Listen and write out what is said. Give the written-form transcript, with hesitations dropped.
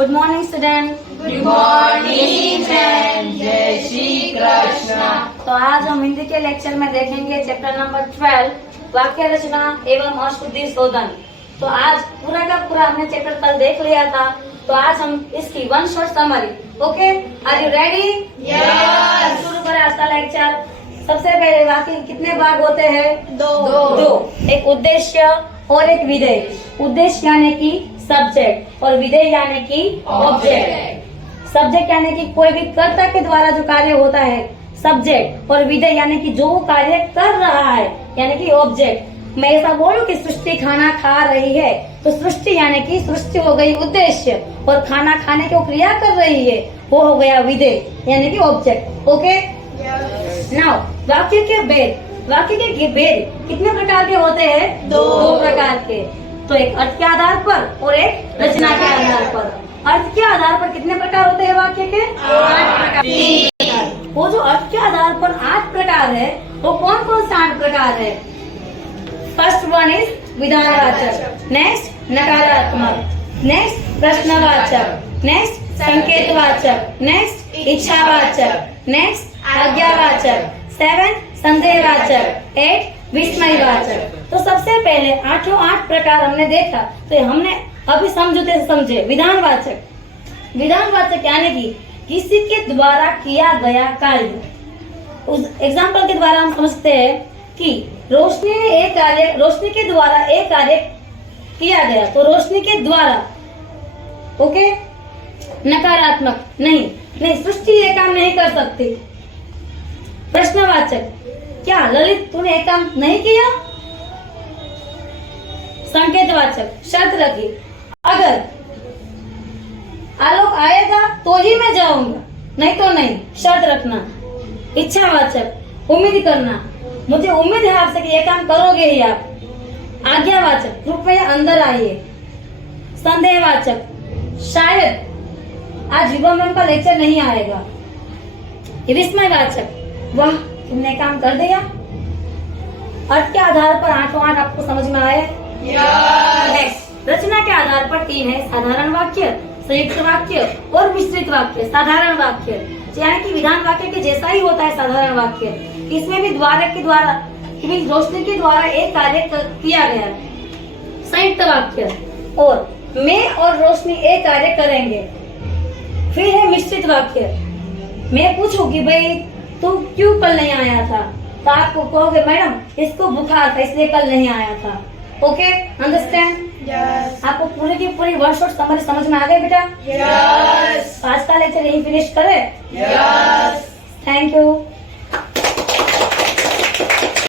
Good morning student. Good morning ma'am. जय श्री कृष्ण। तो आज हम हिंदी के लेक्चर में देखेंगे चैप्टर नंबर 12 वाक्य रचना एवं अशुद्धि शोधन। तो आज पूरा का पूरा हमने चैप्टर कल देख लिया था, तो आज हम इसकी one short summary. Okay, are you ready? Yes. शुरू करें आज का लेक्चर। सबसे पहले वाक्य कितने भाग होते हैं? दो। एक उद्देश्य और एक विधेय। उद्देश्य यानी कि सब्जेक्ट और विधेय यानी कि ऑब्जेक्ट। सब्जेक्ट यानी कि कोई भी कर्ता के द्वारा जो कार्य होता है सब्जेक्ट, और विधेय यानी कि जो कार्य कर रहा है यानी कि ऑब्जेक्ट। मैं ऐसा बोलूं कि सृष्टि खाना खा रही है, तो सृष्टि यानी कि सृष्टि हो गई उद्देश्य, और खाना खाने की क्रिया कर रही है वो हो गया विधेय यानी कि ऑब्जेक्ट। ओके, नाउ वाक्य के भेद। वाक्य के भेद कितने प्रकार के होते हैं? दो प्रकार के। तो एक अर्थ के आधार पर और एक रचना के आधार पर। अर्थ के आधार पर कितने प्रकार होते हैं वाक्य के? 8 प्रकार। वो जो अर्थ के आधार पर 8 प्रकार है वो कौन कौन से 8 प्रकार है? फर्स्ट वन इज विधानवाचक, नेक्स्ट नकारात्मक, नेक्स्ट प्रश्नवाचक, नेक्स्ट संकेतवाचक, नेक्स्ट इच्छावाचक, नेक्स्ट आज्ञावाचक, 7 संदेहवाचक, 8 विस्मयवाचक। तो सबसे पहले 8 प्रकार हमने देखा, तो हमने अभी समझौते से समझे। विधानवाचक। विधानवाचक यानी कि किसी के द्वारा किया गया कार्य। उस एग्जाम्पल के द्वारा हम समझते हैं कि रोशनी के द्वारा एक कार्य किया गया, तो रोशनी के द्वारा। ओके, नकारात्मक नहीं, सृष्टि ये काम नहीं कर सकती। प्रश्नवाचक, क्या ललित तूने एक काम नहीं किया? संकेतवाचक, शर्त रखी, अगर आलोक आएगा तो ही मैं जाऊंगा, नहीं तो नहीं, शर्त रखना। इच्छावाचक, उम्मीद करना, मुझे उम्मीद है आपसे कि ये काम करोगे ही आप। आज्ञावाचक, कृपया अंदर आइए। संदेहवाचक, शायद आज युवा मैम का लेक्चर नहीं आएगा। विस्मयवाचक, वाह तुमने काम कर दिया। अर्थ के आधार पर 8 आपको समझ में आए? नेक्स्ट, रचना के आधार पर 3 है, साधारण वाक्य, संयुक्त वाक्य और मिश्रित वाक्य। साधारण वाक्य यानी कि विधान वाक्य के जैसा ही होता है साधारण वाक्य। इसमें भी रोशनी के द्वारा एक कार्य किया गया। संयुक्त वाक्य, और मैं और रोशनी एक कार्य करेंगे। फिर है मिश्रित वाक्य, मैं पूछूंगी भाई तू क्यों कल नहीं आया था, तो आपको कहोगे मैडम इसको बुखार था इसलिए कल नहीं आया था। Okay, understand? यस। आपको पूरी की पूरी वन शॉट समरी समझ में आ गई बेटा? यस। आज का लेक्चर यही फिनिश करें? यस। Thank you.